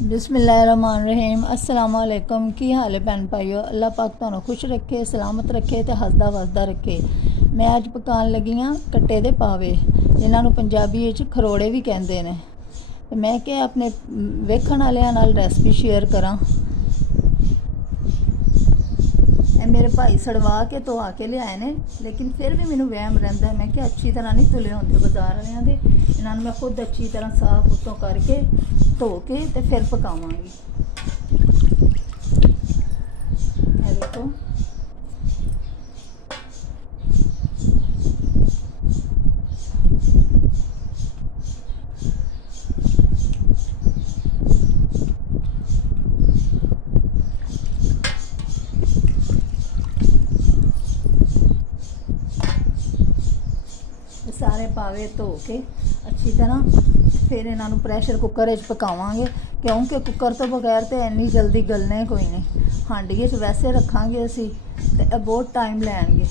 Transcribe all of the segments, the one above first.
बिस्मिल्लाहिर्रहमानिर्रहीम अस्सलाम वालेकुम। की हाल है भैन भाईओ। अल्लाह पाक तुहानू खुश रखे, सलामत रखे तो हसदा वसदा रखे। मैं अज पकान लगी हाँ कट्टे दे पावे, जिन्होंने पंजाबी खरोड़े भी कहते हैं। तो मैं क्या अपने वेखण वालियां नाल रेसिपी शेयर करा। मेरे भाई सड़वा के तो आके लियाए ने, लेकिन फिर भी मैनू वहम रहिंदा है। मैं क्या अच्छी तरह नहीं तुले होंदे बाजार वालियां दे। इन्होंने मैं खुद अच्छी तरह साफ उत्तों करके धो के ते फिर पकावांगी। देखो सारे पावे धो के अच्छी तरह फिर इन्हों प्रैशर कुकर पकावांगे, क्योंकि कुकर तो बगैर तो इन्नी जल्दी गलने कोई नहीं। हांडी वैसे रखांगे असी तो बहुत टाइम लैणगे,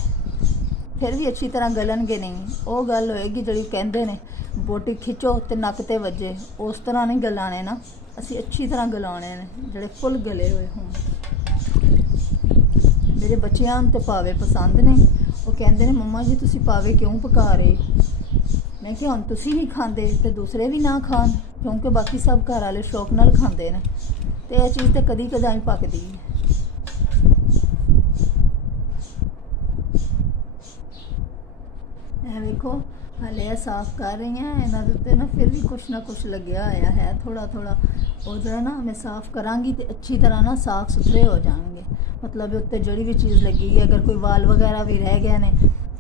फिर भी अच्छी तरह गलनगे नहीं। वो गल होएगी जी कहते हैं बोटी खिंचो तो नक ते वजे, उस तरह नहीं गलाने ना। असी अच्छी तरह गलाने ने जोड़े फुल गले हुए हों। मेरे बच्चों तो पावे पसंद ने, वो कहते हैं मम्मा जी तुसी पावे क्यों पका रहे। मैं कि हम तुसी नहीं खाते तो दूसरे भी ना खान, क्योंकि बाकी सब घर वाले शौक नाल खाते हैं। तो यह चीज़ तो कदी कदाई पकती है। देखो हले साफ कर रही हैं, इन्हों के उत्ते ना फिर भी कुछ ना कुछ लग्या आया है थोड़ा थोड़ा। उधर ना मैं साफ़ करांगी तो अच्छी तरह ना साफ सुथरे हो जाएंगे। मतलब उत्ते जड़ी भी चीज़ लगी है, अगर कोई वाल वगैरह भी रह गए ने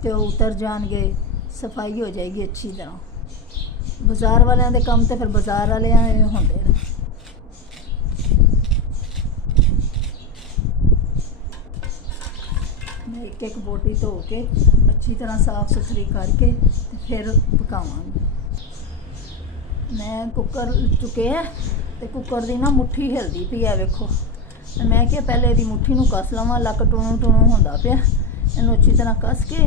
तो उतर जाएंगे, सफाई हो जाएगी अच्छी तरह। बाजार वाले दे काम तो फिर बाजार वाले होंदे ने। एक एक बोटी धो के अच्छी तरह साफ सुथरी करके फिर पकावांगी। मैं कुकर चुके है तो कुकर की ना मुट्ठी हिलदी पई है वेखो। मैं क्या पहले यदी मुट्ठी नूं कस लवां, लक टूणू टूणू होंदा पिया। इन्हूं अच्छी तरह कस के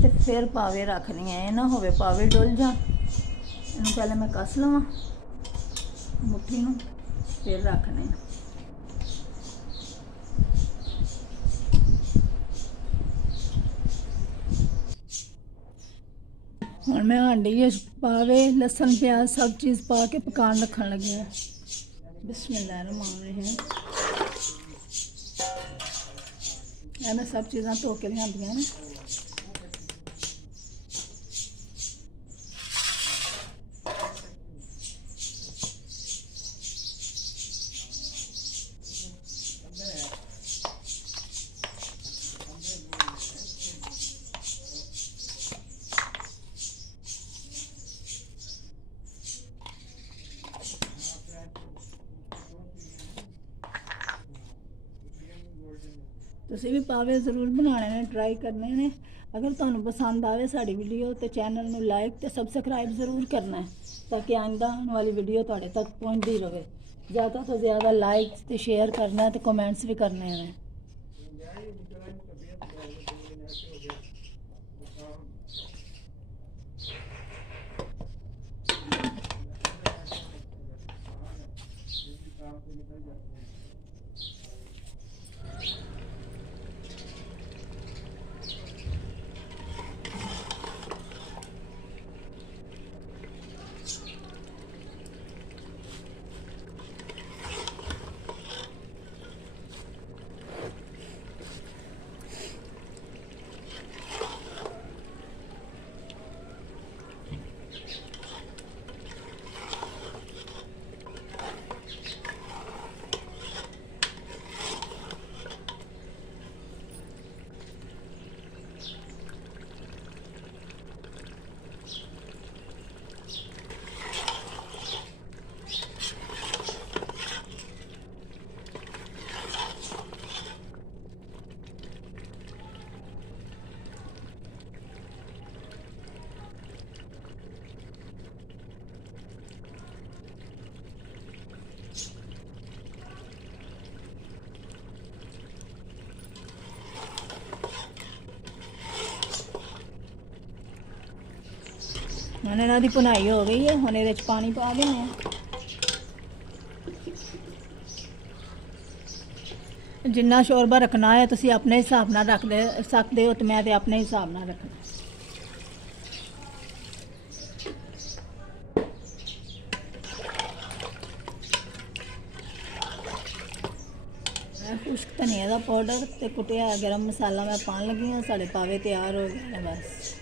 ते फिर पावे रखनी है, ना होवे पावे डुल जा। इन्हूं पहले मैं कस लवां मुट्ठी नूं, फिर रखने। हुण मैं हांडी पावे लसन प्याज सब चीज़ पा के पकान रखन लगी है। बिस्मिल्लाहिर्रहमानिर्रहीम। मैं सब चीज़ां धो के लियांदियां ने। तुसीं भी पावे जरूर बनाने ने, ट्राई करने ने। अगर तुहानू पसंद आवे साड़ी वीडियो तो चैनल नू लाइक तो सबसक्राइब जरूर करना है, ताकि आइंदा आने वाली वीडियो तुहाडे तक पहुँचती रहे। ज़्यादा तो ज़्यादा लाइक तो शेयर करना है, तो कमेंट्स भी करने हैं। हुण इन्हां दी भुनाई हो गई है। हुण इहदे च पानी पा देना है। ਜਿੰਨਾ ਸ਼ੋਰਬਾ ਰੱਖਣਾ ਹੈ ਤੁਸੀਂ ਆਪਣੇ ਹਿਸਾਬ ਨਾਲ ਰੱਖ ਸਕਦੇ ਹੋ, ਤੇ ਮੈਂ ਤੇ ਆਪਣੇ ਹਿਸਾਬ ਨਾਲ ਰੱਖਣਾ। ਖੁਸ਼ਕ ਧਨੀਆ ਦਾ ਪਾਊਡਰ ਤੇ ਕੁੱਟਿਆ ਗਰਮ ਮਸਾਲਾ ਮੈਂ ਪਾਉਣ ਲੱਗੀ ਹਾਂ। ਸਾਡੇ ਪਾਵੇ ਤਿਆਰ ਹੋ ਗਏ ਨੇ ਬਸ।